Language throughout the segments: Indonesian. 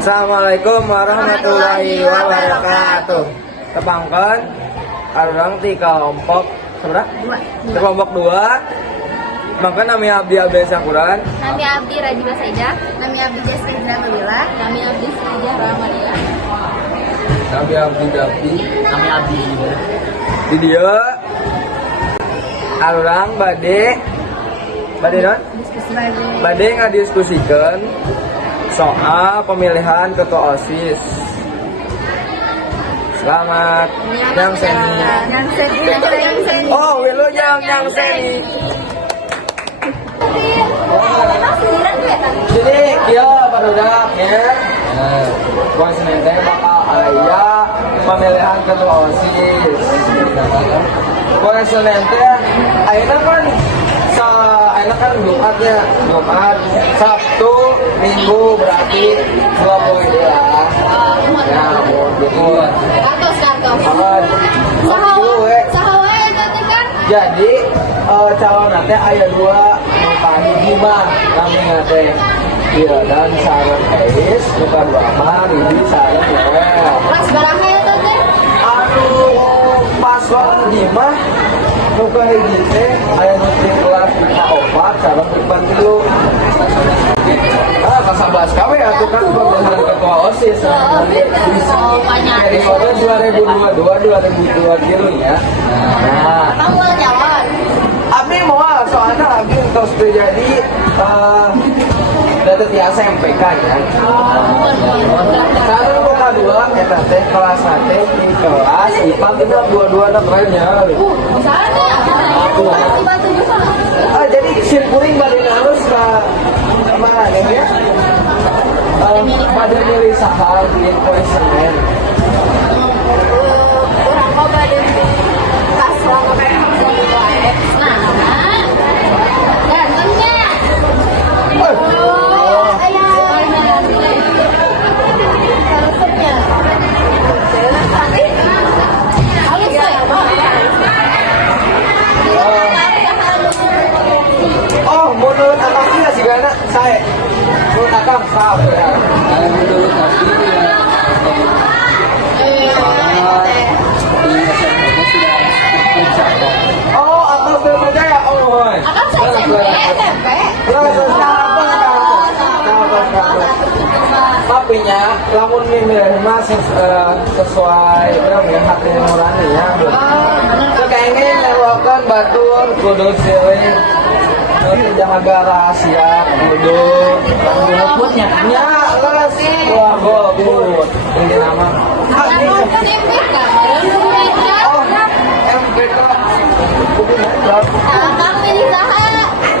Assalamualaikum warahmatullahi wabarakatuh. Tepangkan orang ti kelompok seberapa? Kelompok 2. Maka nami abdi Sakuran. Nami abdi Rajima Saida. Nami abdi Jasmine Nabila. Nami abdi Saida Rahmanila. Nami abdi Dabdi. Nami abdi Di dia orang bade non? Bade ngadiskusikan soal pemilihan ketua OSIS. Selamat yang seni. Oh, wilu yang seni. Jadi kia barudak ya. Poin Senin teh bakal aya pemilihan ketua OSIS. Poin Senin teh ayeuna kan Jumatnya, Jumat, Sabtu, Minggu berarti 2 poin ya. Ya, Kartos. Sahawa tadi kan. Jadi calon nanti aya 2 nuka hiji mah kami teh Iya dan sareng Eis nuka 2 mah hiji sareng Lewel. Pas baraha ya tadi. Pas hiji mah nuka hiji teh aya nu di kelas 4 sareng 43. Kasabas kawe atuh kan pemilihan ketua OSIS. Periode 2022-2023 ya. Nah, Kamu mau jawab? Abdi moal soalnya Abdi tos jadi dari tiasa MPK ya. Sekarang buka 2 eta teh kelas teh di kelas IPA kita 22 na trennya. Misalnya. Bantu juga. Jadi sim kuring bade harus ka mana ya? Pada milih saham di poin Senin. Kurang kau bade pas selama kayak nah. Gantengnya. Oh, menurut akang sih gana saya. Menurut akang sah ya. menurut Abdi Oh, akang sudah percaya. Oh, boy. Akan saya SMP. Tapinya, lamun milih mah sesuai namanya hati nurani ya. Kayaknya lewakan batur kudu siling. Jaga rahasia kudu. luputnya Ya, leres. Wah, gobut. Ini nama. Oh, MPK.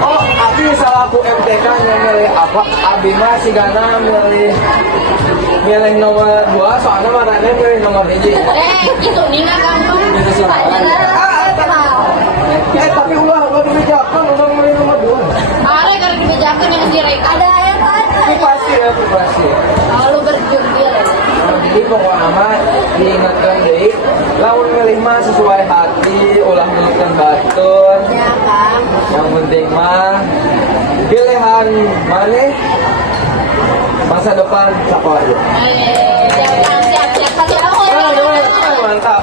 Oh, Abi salah aku MTK milih apa? Abi mah si Gana milih nomor 2 soalnya marahnya milih nomor 1. Itu nih nggak gampang. Tapi ulah gak dibejakan udah milih nomor 2. Ada kalau dibejakan yang direka ada ya kan? Itu pasti ya, itu pasti. Kalau berjumbil. Jadi pokoknya mah diingatkan deh, lamun milih mah sesuai hati, ulah milihkan batur. Ya kan. Yang penting mah pilihan mana masa depan siapa aja. Siap. Mantap.